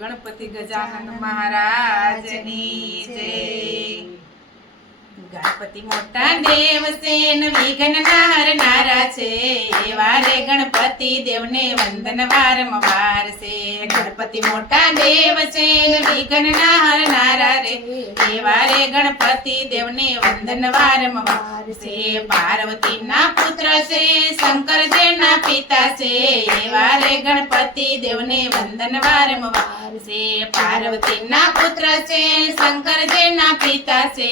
ગણપતિ ગજાનન મહારાજની જય. ગણપતિ મોટા દેવ છે ને વિઘ્ન નારનારા છે, એવા રે ગણપતિ દેવને વંદન વારંવાર છે. ગણપતિ મોટા દેવ છે ને વિઘ્ન નારનારા રે, એવા રે ગણપતિ દેવને વંદન વારંવાર છે. પાર્વતીના પુત્ર છે, શંકરજીના પિતા છે, એવા રે ગણપતિ દેવને વંદન વારંવાર છે. પાર્વતીના પુત્ર છે, શંકરજીના પિતા છે,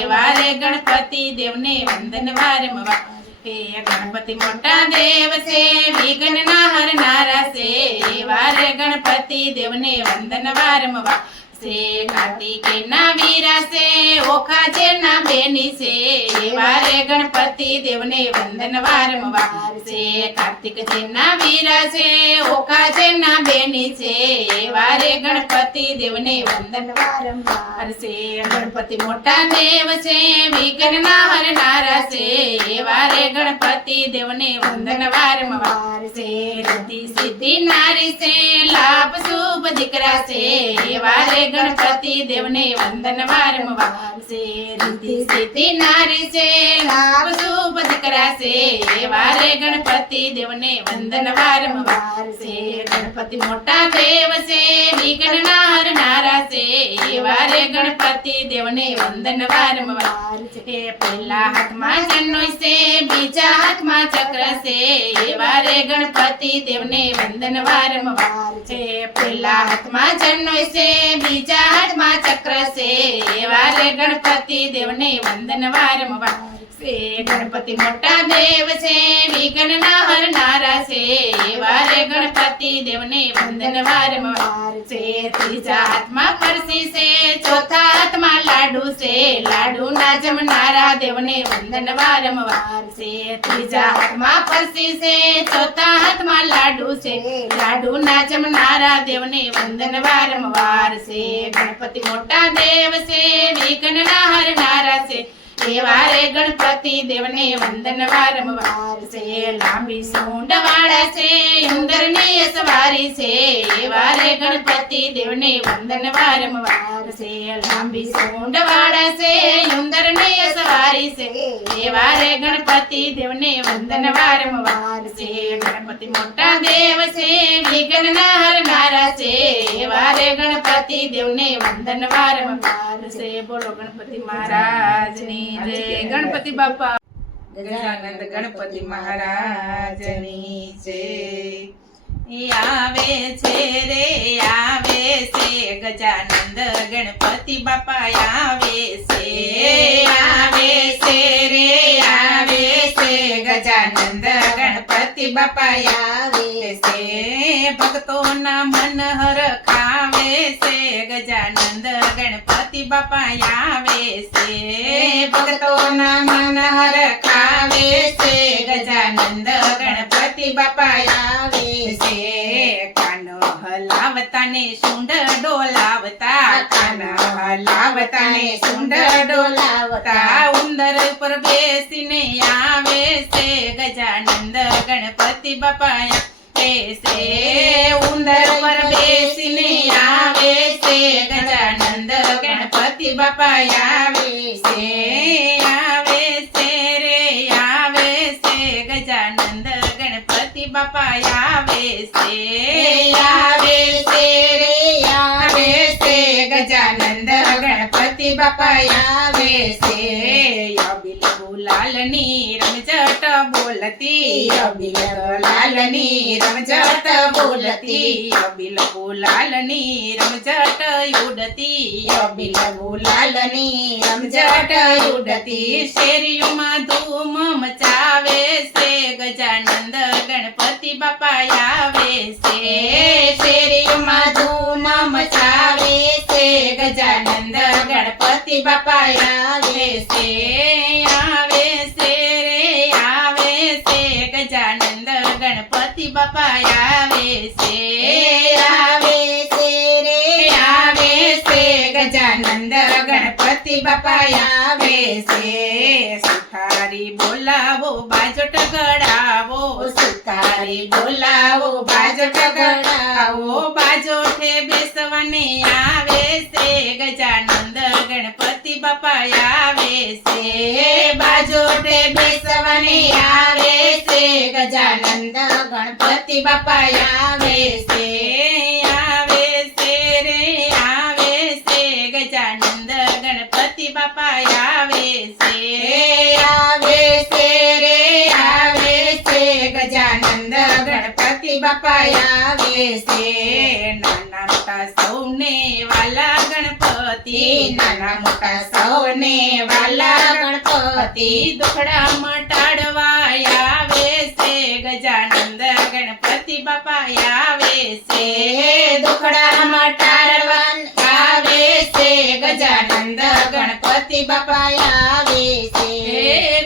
એવા રે ગણપતિ દેવને વંદન વારંવાર. હે ગણપતિ મોટા દેવ છે, વિઘ્ન નારનારા છે, એવા રે ગણપતિ દેવને વંદન વારંવાર છે. કાર્તિકેયના વીરા છે, ઓખાજીના બેની છે, એવા રે ગણપતિ દેવને વંદન વારંવાર છે. કાર્તિકજીના વીરા છે, ઓખાજીના બેની છે, એવા રે ગણપતિ દેવને વંદન વારંવાર છે. ગણપતિ મોટા દેવ છે, વિઘ્ન નારનારા છે, એવા રે ગણપતિ દેવને વંદન વારંવાર છે. રીતિ સિદ્ધિ નારી છે, લાભ શુભ દીકરા છે, એવા રે ગણપતિ દેવને વંદન વારંવાર છે. રીતિ સિદ્ધિ નારી છે, લાભ શુભ દીકરા છે, એવા રે ગણપતિ દેવને વંદન વારંવાર છે. ગણપતિ મોટા દેવ છે, વિઘ્ન નારનારા છે, એવા રે ગણપતિ દેવને વંદન વારંવાર છે. પહેલા હાથમાં જનોય છે, બીજા હાથમાં ચક્ર છે, એવા રે ગણપતિ દેવને વંદન વારંવાર છે. પહેલા હાથમાં જનોય છે, બીજા હાથમાં ચક્ર છે, એવા રે ગણપતિ દેવને વંદન વારંવાર છે. ગણપતિ મોટા દેવ છે, વિઘ્ન નારનારા છે, એવા રે ગણપતિ દેવને વંદન વારંવાર છે. ત્રીજા હાથમાં કળશી છે, ચોથા હાથમાં લાડુ છે, લાડુના જમનારા દેવને વંદન વારંવાર છે. ત્રીજા હાથમાં કળશી છે, ચોથા હાથમાં લાડુ છે, લાડુના જમનારા દેવને વંદન વારંવાર છે. ગણપતિ મોટા દેવ છે, વિઘ્ન નારનારા છે, એવા રે ગણપતિ દેવને વંદન વારંવાર છે. લાંબી સૂંઢ વાળા છે, ઉંદરની સવારી છે, એવા રે ગણપતિ દેવને વંદન વારંવાર છે. લાંબી સૂંઢ વાળા છે, ઉંદરની સવારી છે, એવા રે ગણપતિ દેવને વંદન વારંવાર છે. ગણપતિ મોટા દેવ છે, વિઘ્ન નારનારા છે, એવા રે ગણપતિ દેવને વંદન વારંવાર છે. બોલો ગણપતિ મહારાજની જય. ગણપતિ બાપા ગજાનંદ ગણપતિ મહારાજની જય. આવે છે રે આવે છે, ગજાનંદ ગણપતિ બાપા આવે છે. આવે છે રે આવે છે, ગજાનંદ ગણપતિ બાપા આવે છે. ભક્તોના મન હરખાવે છે, ગજાનંદ ગણપતિ બાપા આવે છે. ભક્તોના મન હરખાવે છે, ગજાનંદ ગણપતિ બાપા આવે છે. કાન હલાવતા ને સુંદર ડોલાવતા, કાન હલાવતા ને સુંદર ડોલાવતા, ઉંદર પર બેસીને આવે છે, ગજાનંદ ગણપતિ બાપા આવે છે. ઉંદર પર બેસીને આવે છે, ગજાનંદ ગણપતિ બાપા આવે છે. આવે છે રે આવે છે, ગજાનંદ ગણપતિ બાપા આવે છે. આવે છે રે આવે છે, ગજાનંદ ગણપતિ બાપા આવે છે. અબિલ ગુલાલની રમઝટ બોલતી, અબિલ ગુલાલની રમઝટ બોલતી, અબિલ ગુલાલની રમઝટ ઉડતી, અબિલ ગુલાલની રમઝટ ઉડતી. શેરીઓમાં ધૂમ મચાવે છે, ગજાનંદ ગણપતિ બાપા આવે છે. શેરીઓમાં ધૂમ મચાવે છે, ગજાનંદ ગણપતિ બાપા આવે છે. આવે છે રે આવે છે, ગજાનંદ ગણપતિ બાપા આવે છે. આવે છે રે આવે છે, ગજાનંદ ગણપતિ બાપા આવે છે. સુથારી બોલાવો બાજોટ ગળાવો, સુથારી બોલાવો બાજોટ ગળાવો, બાજોઠે બેસ બેસવાને આવે છે ગજાનંદ ગણપતિ બાપા આવે છે બાજોટે બેસવાને આવે છે ગજાનંદ ગણપતિ બાપા આવે છે રે આવે છે ગજાનંદ ગણપતિ બાપા આવે છે રે આવે છે ગજાનંદ ગણપતિ બાપા આવે છે નાના મોટા સૌને વાલા ગણપતિ નાના મોટા સૌને વાલા ગણપતિ દુખડા મટાડવા આવે છે ગજાનંદ ગણપતિ બાપા આવે છે દુખડા મટાડવા આવે છે ગજાનંદ ગણપતિ બાપા આવે છે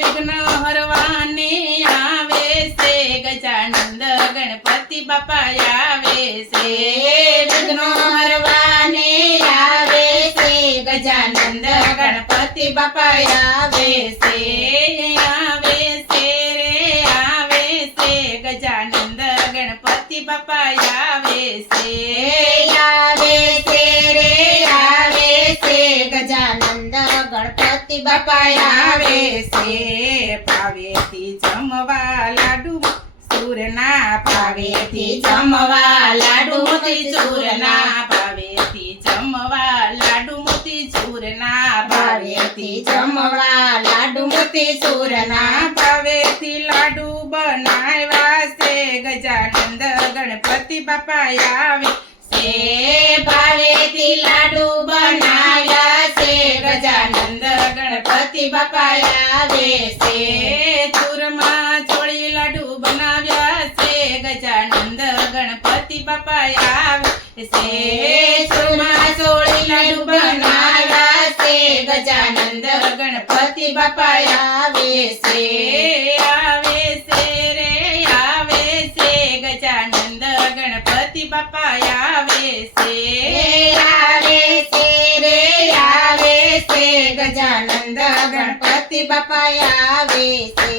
વિઘ્ન હરવાને આવે છે ગજાનંદ ગણપતિ બાપા આવે છે વિઘ્નો હરવાને આવે છે ગજાનંદ ગણપતિ બાપા આવે છે રે આવે છે ગજાનંદ ગણપતિ બાપા આવે છે રે આવે છે ગજાનંદ ગણપતિ બાપા આવે છે ભાવેથી જમવા લાડુ ચૂરના ભાવેથી જમવા લાડુ મોતી ચૂરના ભાવેથી જમવા લાડુ મોતી ચૂરના ભાવેથી જમવા લાડુ મોતી ચૂરના ભાવેથી લાડુ બનાવ્યા છે ગજાનંદ ગણપતિ બાપા આવે છે ભાવેથી લાડુ બનાવ્યા છે ગજાનંદ ગણપતિ બાપા આવે છે ચૂરમાં ચોળી લાડુ બનાવ્યા છે ગજાનંદ ગણપતિ બાપા આવે છે ચૂરમાં ચોળી લાડુ બનાવ્યા છે ગજાનંદ ગણપતિ બાપા આવે છે રે આવે છે ગજાનંદ ગણપતિ બાપા આવે છે રે આવે છે ગજાનંદ ગણપતિ બાપા આવે છે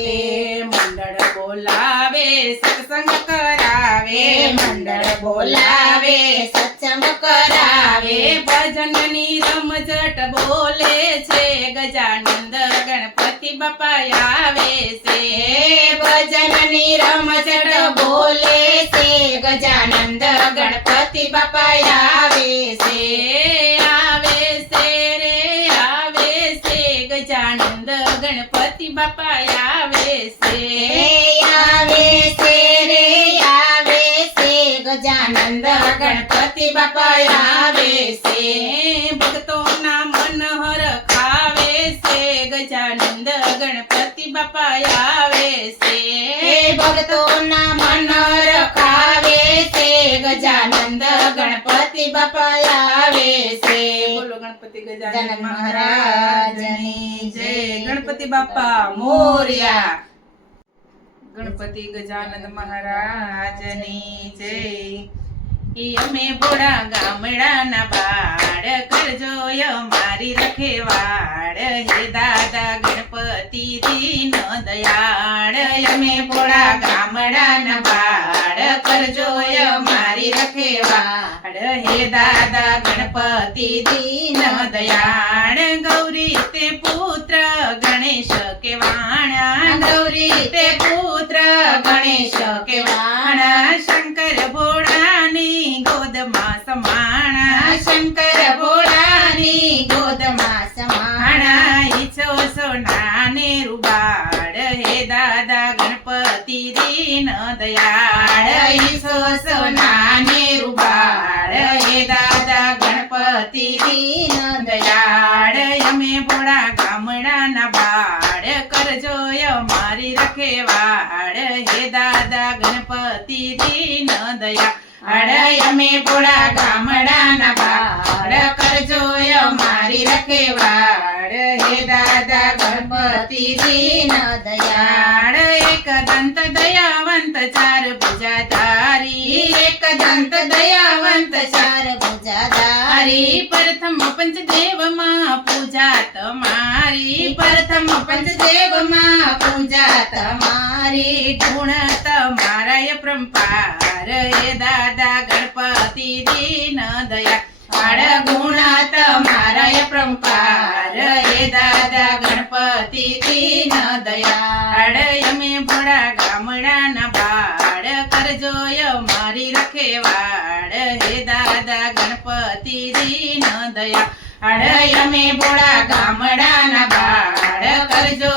મંડળ બોલાવે સત્સંગ કરાવે મંડળ બોલાવે સત્સંગ કરાવે ભજનની રમઝટ બોલે છે ગજાનંદ ગણપતિ બાપા આવે છે ભજનની રમઝટ બોલે છે ગજાનંદ ગણપતિ બાપા આવે છે રે આવે છે ગજાનંદ ગણપતિ બાપા આવે છે રે આવે છે ગજાનંદ ગણપતિ બાપા આવે છે ભક્તોના મન હરખાવે છે ગજાનંદ ગણપતિ બાપા આવે છે ભક્તોના મન રખાવે છે ગજાનંદ ગણપતિ બાપા આવે છે બોલો ગણપતિ ગજાનન મહારાજની જય ગણપતિ બાપા મોર્યા ગણપતિ ગજાનન મહારાજની જય અમે ભોળા ગામડાના બાળ કરજો મારી રખેવાડ હે દાદા ગણપતિ દીન દયાળ અમે ભોળા ગામડાના બાળ કરજો મારી રખેવાડ હે દાદા ગણપતિ દીન દયાળ ગૌરી તે પુત્ર ગણેશ કેવાણા ગૌરી તે પુત્ર ગણેશ કેવાણા શંકર ભોળાની ગોદમાં સમાણા શંકર ભોળાની ગોદમાં સમાણા ઈચ્છો સોનાને રૂબાડ હે દાદા ગણપતિ દીન દયાળ ઈચ્છો સોનાને રૂબાડ હે દાદા ગણપતિ દીન દયાળ અમે ભોળા ગામડાના બાળ કરજો મારી રખેવાડ હે દાદા ગણપતિ દીન દયાળ અમે ભોળા ગામડાના બાળ કરજો મારી રખેવાડ હે દાદા ગણપતિ દીન દયાળ એક દંત દયાવંત ચાર ભુજાધારી એક દંત દયાવંત ચાર ભુજાધારી પ્રથમ પંચદેવમાં પૂજા તમારી પ્રથમ પંચદેવમાં પૂજા તમારી ગુણ તમારા પરંપાર હે દાદા ગણપતિ દીન દયા વાળ ગુણ તમારા પરંપાર હે દાદા ગણપતિ દીન દયાળ અમે ભોળા ગામડાના બાળ કરજો મારી રખેવાળ હે દાદા ગણપતિ દીન દયાળ અમે ભોળા ગામડાના બાળ કરજો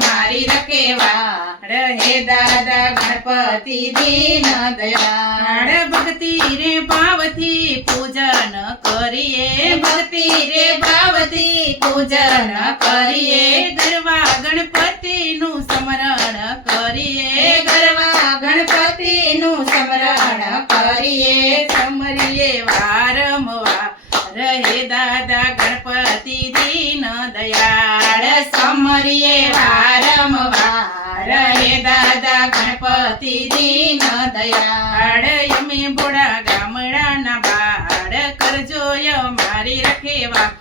મારી રખેવાળ હે દાદા ગણપતિ દીન દયાળ ભક્તિ રે ભાવથી પૂજન કરીએ ભક્તિ રે ભાવથી પૂજન કરીએ ગરવા ગણપતિનું સ્મરણ કરીએ ગરવા ગણપતિનું સ્મરણ કરીએ સમરીએ વારંવાર હે દાદા ગણપતિ દીન દયાળ સમરીએ વારંવાર હે દાદા ગણપતિ દીન દયાળ અમે ભોળા ગામડાના બાળ કરજો મારી રખેવાળ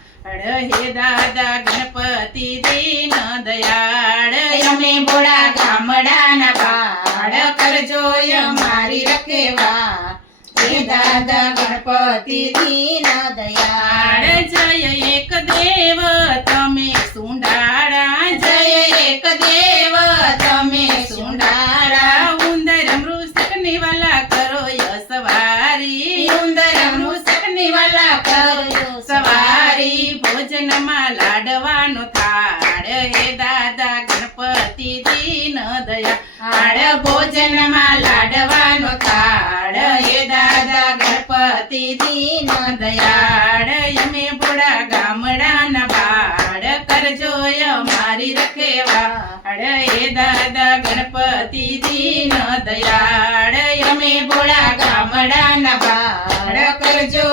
હે દાદા ગણપતિ દીન દયાળ અમે ભોળા ગામડાના બાળ કરજો મારી રખેવાળ હે દાદા ગણપતિ દીન દયાળ જય એક દેવ તમે સુંડાળા જય એક દેવ તમે સુંડાળા ઉંદર મૃષક નિવાલા કરો સવારી ઉંદર મૃષક નિવાલા કરો સવારી ભોજનમાં લાડવાનો થાળ હે દાદા ગણપતિ દીન દયાળ ભોજનમાં લાડવાનો થાળ હે દાદા ગણપતિ દીન દયાળ અમે ભોળા ગામડાના બાળ કરજો મારી રખેવાળ હે દાદા ગણપતિ દીન દયાળ અમે ભોળા ગામડાના બાળ કરજો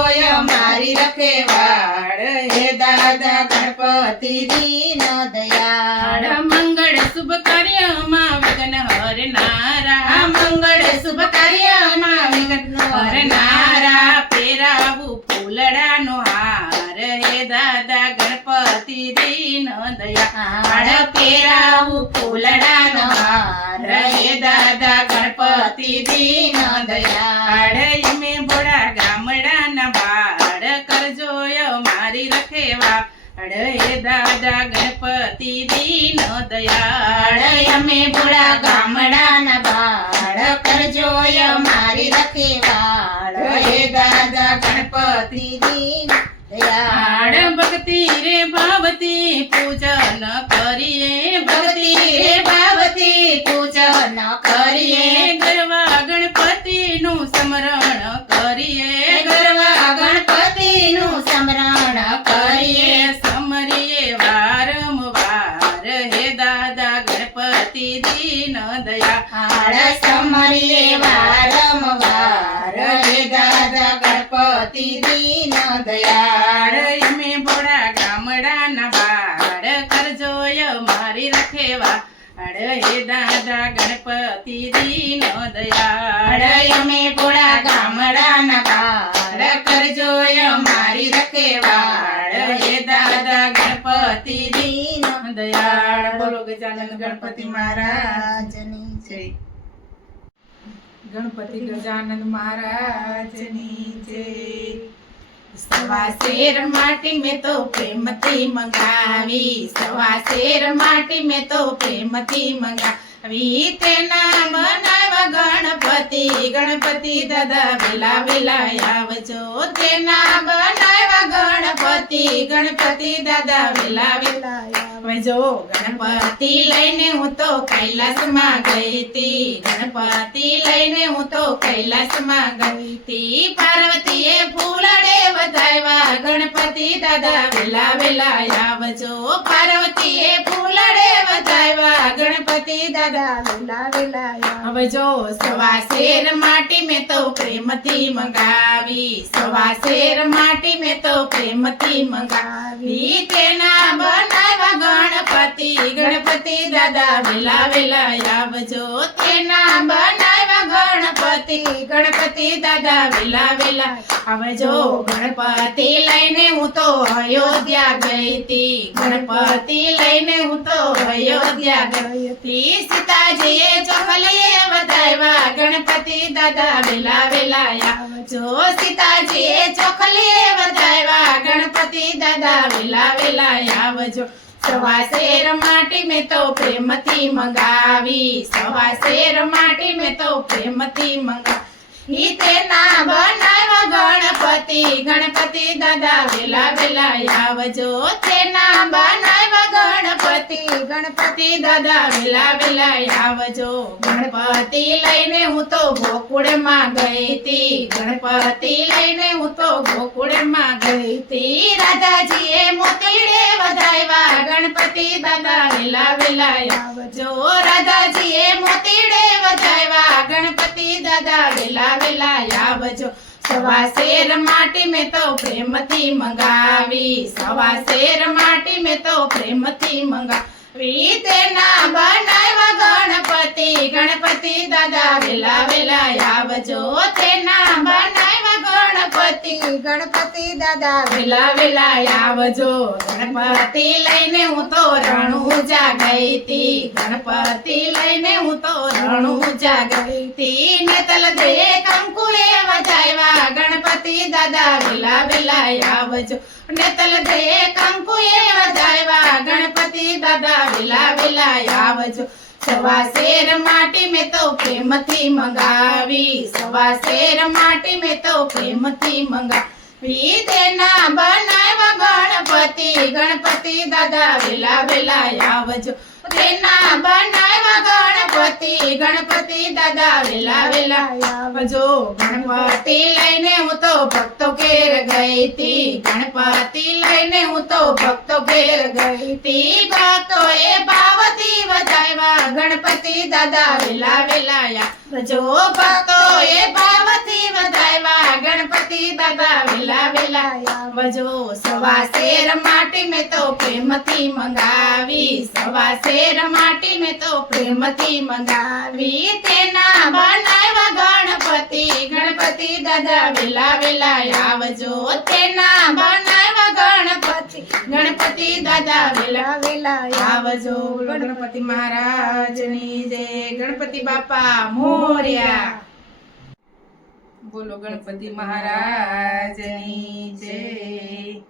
મારી રખેવાળ હે દાદા ગણપતિ દીન દયાળ મંગળ શુભ કાર્યમાં વિઘ્ન હરનારા મંગળ શુભ કાર્યમાં વિઘ્ન હરનારા પહેરાવું ફૂલડાનો હાર હે દાદા ગણપતિ દીન દયાળ પહેરાવું ફૂલડાનો હાર હે દાદા ગણપતિ દીન દયાળ અમે ભોળા ગામડાના બાળ કરજો મારી રખેવાળ હે દાદા ગણપતિ દીન દયાળ અમે ભોળા ગામડાના બાળ કરજો મારી રખેવાળ હે દાદા ગણપતિ દીન દયાળ ભક્તિ રે ભાવથી પૂજન કરીએ ભક્તિ રે ભાવથી પૂજન કરીએ ગરવા ગણપતિનું સ્મરણ કરીએ ગરવા ગણપતિનું સ્મરણ કરીએ સમરીએ વારંવાર હે દાદા ગણપતિ દીન દયાળ સમરીએ વારંવાર હે દાદા ગણપતિ દીન દયાળ અમે ભોળા ગામડાના બાળ કરજો મારી રખેવાળ હે દાદા ગણપતિ દીન દયાળ અમે ભોળા ગામડાના બાળ કરજો મારી રખેવાળ હે દાદા ગણપતિ દીન દયાળ બોલો ગજાનંદ ગણપતિ મહારાજની જય ગણપતિ ગજાનંદ મહારાજની જય સવા શેર માટી મેં તો પ્રેમથી મંગાવી સવા શેર માટી મેં તો પ્રેમથી મંગાવી તેના બનાવ્યા ગણપતિ ગણપતિ દાદા વેલા વેલા આવજો તેના બનાવ્યા ગણપતિ ગણપતિ દાદા વેલા વેલા આવજો ગણપતિ લઈને હું તો કૈલાસમાં ગઈ હતી ગણપતિ લઈને હું તો કૈલાસમાં ગઈ હતી પાર્વતીએ ફૂલડે વધાવ્યા ગણપતિ દાદા વેલા વેલા આવજો પાર્વતીએ ફૂલડે વધાવ્યા ગણપતિ દાદા વેલા વેલા આવજો સવા શેર માટી મેં તો પ્રેમથી મંગાવી સવા શેર માટી મેં તો પ્રેમથી મંગાવી તેના બનાવ્યા ગણપતિ ગણપતિ દાદા વેલા વેલા આવજો તેના બનાવ્યા ગણપતિ ગણપતિ દાદા વેલા વેલા આવજો ગણપતિ લઈને હું તો અયોધ્યા ગઈ હતી ગણપતિ લઈને હું તો અયોધ્યા ગઈ હતી સીતાજીએ ચોખલીએ વધાવ્યા ગણપતિ દાદા વેલા વેલા આવજો સીતાજીએ ચોખલીએ વધાવ્યા વેલા આવજો સવા શેર માટી મેં તો પ્રેમથી મંગાવી સવા શેર માટી મેં તો પ્રેમથી મંગાવી તેના બનાવ્યા ગણપતિ દાદા વેલા વેલા આવજો તેના બનાવ્યા ગણપતિ દાદા વેલા વેલા આવજો ગણપતિ લઈને હું તો ગોકુળમાં ગઈ હતી ગણપતિ લઈને હું તો ગોકુળમાં ગઈ હતી રાધાજીએ મોતીડે વધાવ્યા ગણપતિ દાદા વેલા વેલા આવજો રાધાજીએ મોતીડે વધાવ્યા ગણપતિ દાદા વેલા વેલા આવજો સવા શેર માટી મેં તો પ્રેમથી મંગાવી સવા શેર માટી મેં તો પ્રેમથી મંગાવી તેના બનાવ્યા ગણપતિ દાદા વેલા વેલા આવજો તેના બનાવ્યા ગણપતિ દાદા વેલા વેલા આવજો ગણપતિ લઈને હું તો રણુજા ગઈ હતી ગણપતિ લઈને હું તો રણુજા ગઈ હતી ને તલ દે કંકુએ વધાવ્યા ગણપતિ દાદા વેલા વેલા આવજો ને તલ દે કંકુએ વધાવ્યા ગણપતિ દાદા વેલા વેલા આવજો સવા શેર માટી મેં તો પ્રેમથી મંગાવી સવા શેર માટી મેં તો પ્રેમથી મંગાવી તેના બનાવ્યા ગણપતિ દાદા વેલા વેલા આવજો તેના બનાવ્યા ગણપતિ દાદા વેલા વેલા આવજો ગણપતિ લઈને હું તો ભક્તો ઘેર ગઈ હતી ગણપતિ લઈને હું તો ભક્તો ઘેર ગઈ હતી ભક્તોએ ભાવથી વધાવ્યા ગણપતિ દાદા વેલા વેલા આવજો ભક્તોએ ભાવથી વધાવ્યા ગણપતિ દાદા વેલા વેલા આવજો સવા શેર માટી મેં તો પ્રેમથી મંગાવી સવા શેર માટી મેં તો પ્રેમથી મંગાવી તેના બનાવ્યા ગણપતિ દાદા વેલા વેલા આવજો તેના બનાવ્યા ગણપતિ દાદા વેલા વેલા આવજો ગણપતિ મહારાજની જય ગણપતિ બાપા મોર્યા બોલો ગણપતિ મહારાજની જય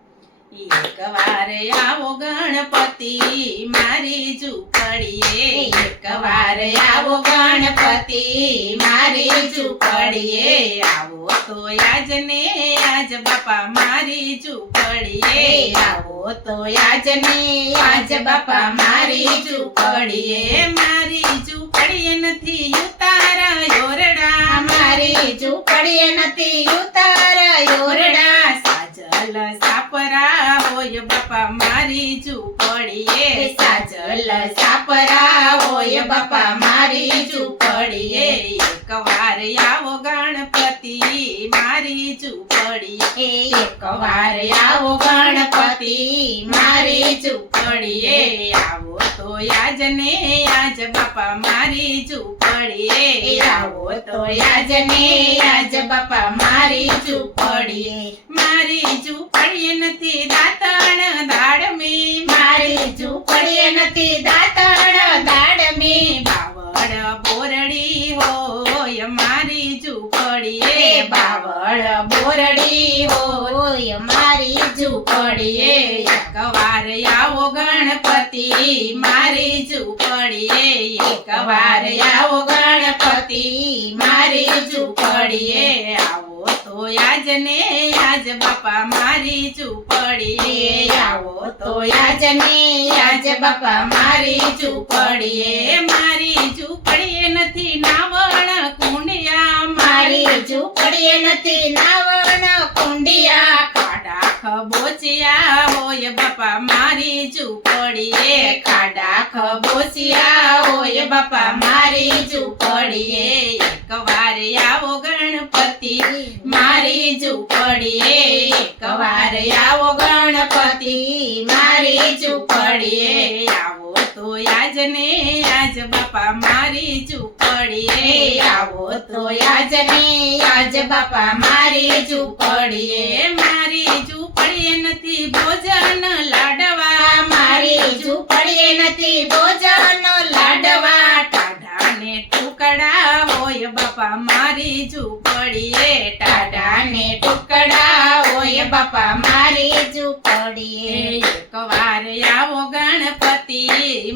એક વાર આવો ગણપતિ મારી ઝૂંપડીએ એક વાર આવો ગણપતિ મારી ઝૂંપડીએ આવો તો આજ ને આજ બાપા મારી ઝૂંપડીએ આવો તો આજ ને આજ બાપા મારી ઝૂંપડીએ મારી ઝૂંપડીએ નથી ઉતારા યોરડા મારી ઝૂંપડીએ નથી ઉતારા યોરડા સાજલ સાપરા હોય બાપા મારી ઝૂંપડીએ સાજલ સાપરા હોય બાપા મારી ઝૂંપડીએ એક વાર આવો ગણપતિ મારી ઝૂંપડીએ એક વાર આવો ગણપતિ મારી ઝૂંપડીએ આવો તો આજ ને આજ બાપા મારી ઝૂંપડીએ આવો તો આજ ને આજ બાપા મારી ઝૂંપડીએ મારી ઝૂંપડીએ નથી દાતણ દાડમી મારી ઝૂંપડીએ નથી દાતણ દાડમી બાવળ બોરડી હોય મારી ઝૂંપડીએ બાવળ બોરડી હોય મારી ઝૂંપડીએ એક વાર આવો ગણપતિ મારી ઝૂંપડીએ એક વાર આવો ગણપતિ મારી ઝૂંપડીએ આવો તો આજ ને આજ બાપા મારી ઝૂંપડીએ આવો તો આજ ને આજ બાપા મારી ઝૂંપડીએ મારી ઝૂંપડીએ નથી નાવણ કુંડિયા મારી ઝૂંપડીએ નથી નાવણ કુંડિયા ખાડા ખબોચિયા હોય બાપા મારી ઝૂંપડીએ ખાડા ખબોચિયા હોય બાપા મારી ઝૂંપડીએ એક વાર આવો ગણપતિ મારી ઝૂંપડીએ એક વાર આવો ગણપતિ મારી ઝૂંપડીએ આવો તો આજ ને આજ બાપા મારી ઝૂંપડીએ આવો તો આજ ને આજ બાપા મારી ઝૂંપડીએ મારી ઝૂંપડીએ નથી ભોજન લાડવા મારી ઝૂંપડીએ નથી ભોજન લાડવા ટાઢા ને ટુકડા હોય બાપા મારી ઝૂંપડીએ ટાઢા ને ટુકડા હોય બાપા મારી ઝૂંપડીએ ઝૂંપડીએ. એકવાર આવો ગણપતિ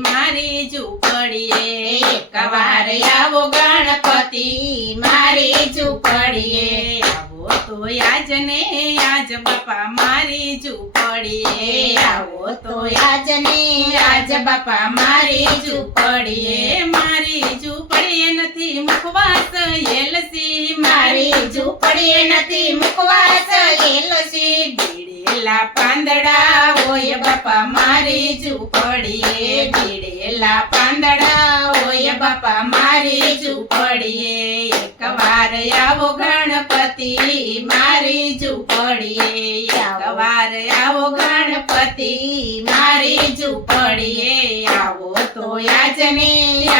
મારી ઝૂંપડીએ, એકવાર આવો ગણપતિ મારી ઝૂંપડીએ. આવો તો આજ ને આજ બાપા મારી ઝૂંપડીએ, આવો તો આજ ને આજ બાપા મારી ઝૂંપડીએ. મારી ઝૂંપડીએ નથી મુખવાસ એલસી, મારી ઝૂંપડીએ નથી મુખવાસ એલસી. બીડેલા પાંદડા હોય બાપા મારી ઝૂંપડીએ, બીડેલા પાંદડા હોય બાપા મારી ઝૂંપડીએ. એકવાર આવો ગણપતિ મારી ઝૂંપડીએ, એકવાર આવો ગણપતિ મારી ઝૂંપડીએ. આવો તો આજ ને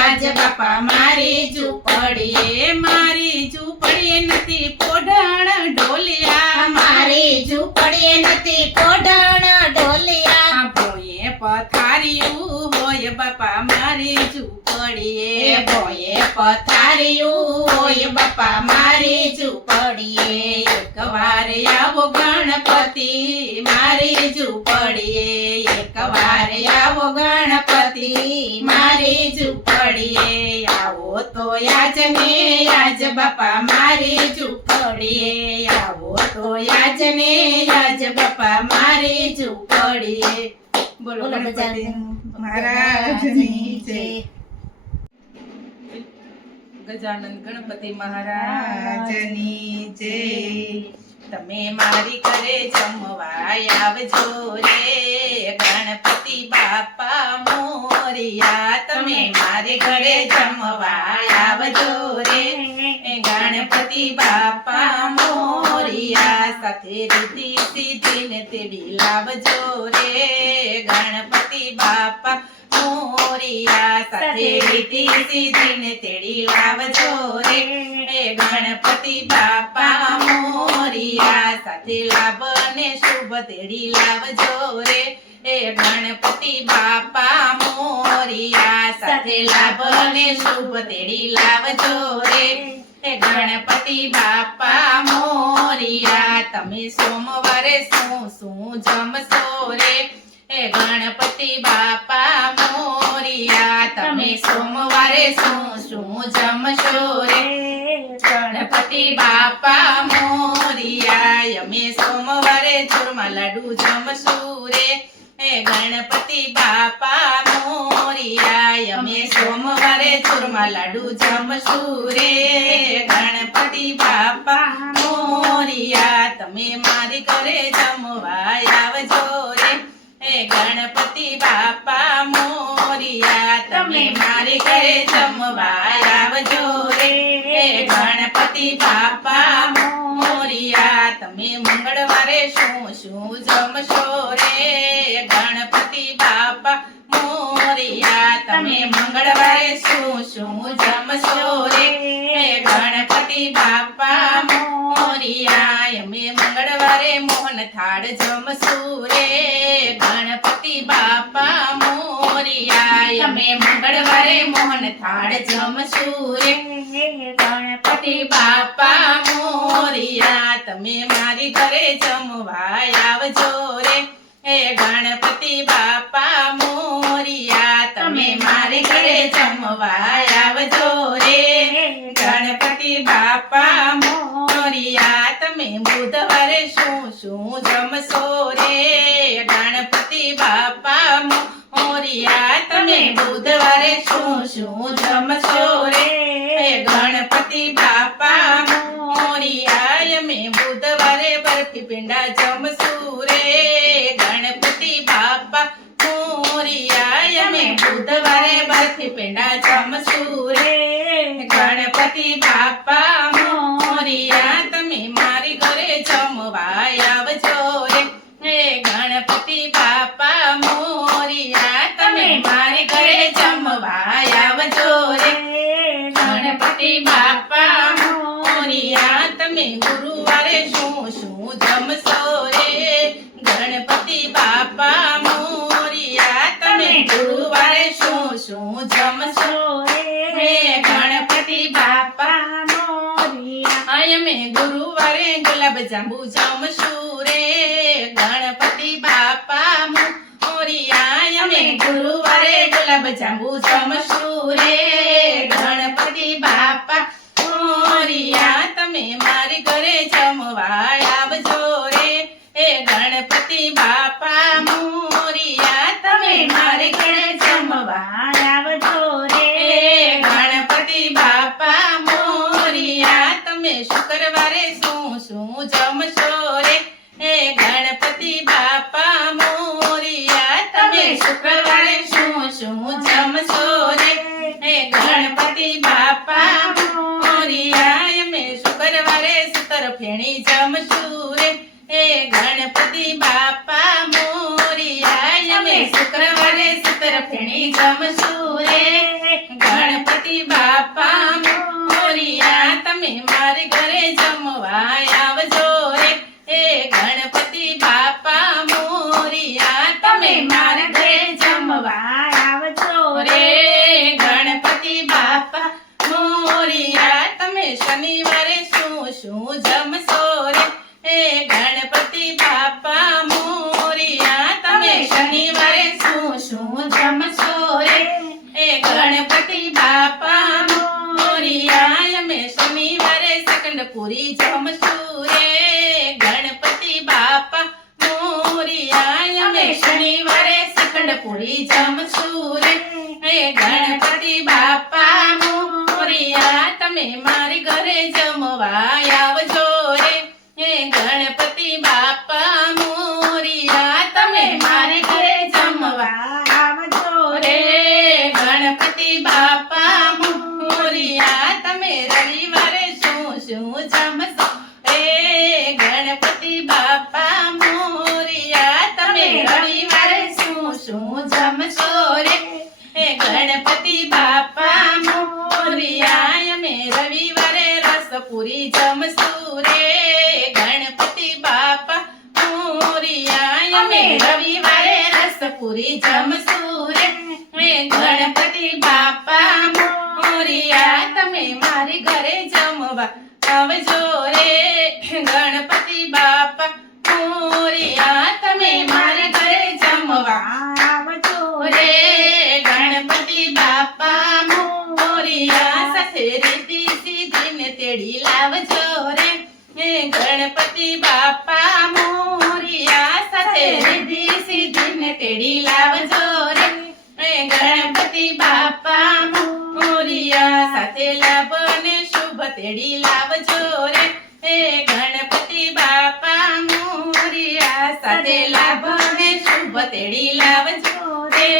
આજ બાપા મારી ઝૂંપડીએ, મારી ઝૂંપડીએ નથી પોઢણ ઢોલિયા, મારી ઝૂંપડીએ નથી કોઢણ ઢોલિયા. ભોંયે પથારિયું હોય બાપા મારી ઝૂંપડીએ, ભોંયે પથારિયું હોય બાપા મારી ઝૂંપડીએ. એકવાર આવો ગણપતિ મારી ઝૂંપડીએ, એકવાર આવો ગણપતિ મારી ઝૂંપડીએ. આવો તો આજ ને આજ બાપા મારી ઝૂંપડીએ, આવો તો આજ ને આજ બાપા મારી ઝૂંપડીએ. બોલો ગણપતિ મહારાજની જય. ગજાનંદ ગણપતિ મહારાજની જય. તમે મારી ઘરે જમવા આવજો રે ગણપતિ બાપા મોરિયા, તમે મારી ઘરે જમવા આવજો રે ગણપતિ બાપા મોરિયા. સાથે રીતિ સીધીને તેડી લાવજો રે ગણપતિ બાપા મોરિયા, સાથે રીતિ સીધીને તેડી લાવજો રે ગણપતિ બાપા મોરિયા. સાથે લાભ ને શુભ તેડી લાવજો રે ગણપતિ બાપા મોરિયા, સાથે લાભ ને શુભ તેડી લાવજો રે ગણપતિ બાપા મોરિયા. તમે સોમવારે શું જમશો રે ગણપતિ બાપા મોરિયા, તમે સોમવારે શું જમશો રે ગણપતિ બાપા મોરિયા. અમે સોમવારે ચૂરમા લાડુ જમશું રે ગણપતિ બાપા મોરિયા, અમે સોમવારે ચૂરમા લાડુ જમશું રે ગણપતિ બાપા મોરિયા. તમે મારી ઘરે જમવા આવજો રે ગણપતિ બાપા મોરિયા, તમે મારી ઘરે જમવા આવજો રે ગણપતિ બાપા મોરિયા. તમે મંગળવારે શું જમશો રે ગણપતિ બાપા મોરિયા, તમે મંગળવારે શું જમશો રે ગણપતિ બાપા મોરિયા. અમે મંગળવારે મોહન થાળ જમશું રે ગણપતિ બાપા મોરિયા, અમે મંગળવારે મોહન થાળ જમશું રે ગણપતિ બાપા મોરિયા. તમે મારી ઘરે જમવા આવજો રે ગણપતિ બાપા મોરિયા, તમે મારી ઘરે જમવા આવજો રે ગણપતિ બાપા મોરિયા. તમે બુધવારે શું જમશો રે ગણપતિ બાપા મોરિયા, તમે બુધવારે શું જમશો રે ગણપતિ બાપા મોરિયા. અમે બુધવારે બરફી પેંડા જમશું રે ગણપતિ બાપા મોરિયા, અમે બુધવારે બરફી પેંડા જમશું રે ગણપતિ બાપા મોરિયા. તમે મારી ઘરે જમવા આવજો રે ગણપતિ બાપા મોરિયા, તમે મારી ઘરે જમવા આવજો રે ગણપતિ બાપા મોરિયા. તમે ગુરુવારે શું જમશો રે ગણપતિ બાપા મોરિયા, તમે ગુરુવારે શું જમશો રે ગણપતિ બાપા મોરિયા. અમે ગુરુવારે ગુલાબ જાંબુ જમશું રે ગણપતિ બાપા ગુલાબ જાંબુ જમશું રે ગણપતિ બાપા મોરિયા તમે મારી ઘરે જમવા આવજો રે એ ગણપતિ બાપા મોરિયા તમે મારી ઘરે જમવા આવજો રે ગણપતિ બાપા મોરિયા તમે શુક્રવારે શું શું જમશો રે એ ગણપતિ બાપા મોરિયા તમે શુક્રવારે શું શું જમશો રે એ ગણપતિ બાપા મોરિયા અમે શુક્રવારે સતર ફેણી જમશું રે એ ગણપતિ બાપા મોરિયા અમે શુક્રવારે સતર ફેણી જમશું રે ગણપતિ બાપા મોરિયા તમે મારી ઘરે જમવા આવજો રે એ ગણપતિ બાપા મોરિયા તમે મારા ઘરે જમવા આવજો રે ગણપતિ બાપા મોરિયા તમે શનિવારે શું શું જમશો રે એ ગણપતિ બાપા મોરિયા તમે શનિવારે શું શું જમશો રે એ ગણપતિ બાપા મોરિયા અમે શનિવારે સેકન્ડ પૂરી જમશું રે ગણપતિ બાપા મોરિયા અમે શનિવારે સેકન્ડ પૂરી જમશું રે એ ગણપતિ બાપા મોરિયા તમે મારી ઘરે જમવા આવજો રે એ ગણપતિ બાપા મોરિયા તમે મારી ઘરે જમવા આવજો રે ગણપતિ બાપા મોરિયા તમે રવિવારે શું શું જમશો રે ગણપતિ બાપા મોરિયા તમે રવિવારે શું શું જમશો રે એ ગણપતિ બાપા મોરિયા અમે રવિવારે રસપુરી જમશું રે ગણપતિ બાપા મોરિયા અમે રવિવારે રસપુરી જમશું રે એ ગણપતિ બાપા મોરિયા તમે મારી ઘરે જમવા આવજો રે ગણપતિ બાપા મોરિયા તમે મારી ઘરે જમવા આવજો રે ગણપતિ બાપા મોરિયા સાથે રીતિ સીધીને તેડી લાવજો રે એ ગણપતિ બાપા મોરિયા સાથે રીતિ સીધીને તેડી લાવજો રે એ ગણપતિ બાપા મોરિયા સાથે લાભ અને શુભ તેડી લાવજો રે એ ગણપતિ બાપા મોરિયા સાથે લાભ અને શુભ તેડી લાવજો રે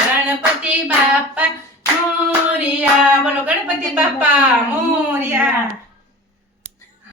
ગણપતિ બાપા મોરિયા બોલો ગણપતિ બાપા મોરિયા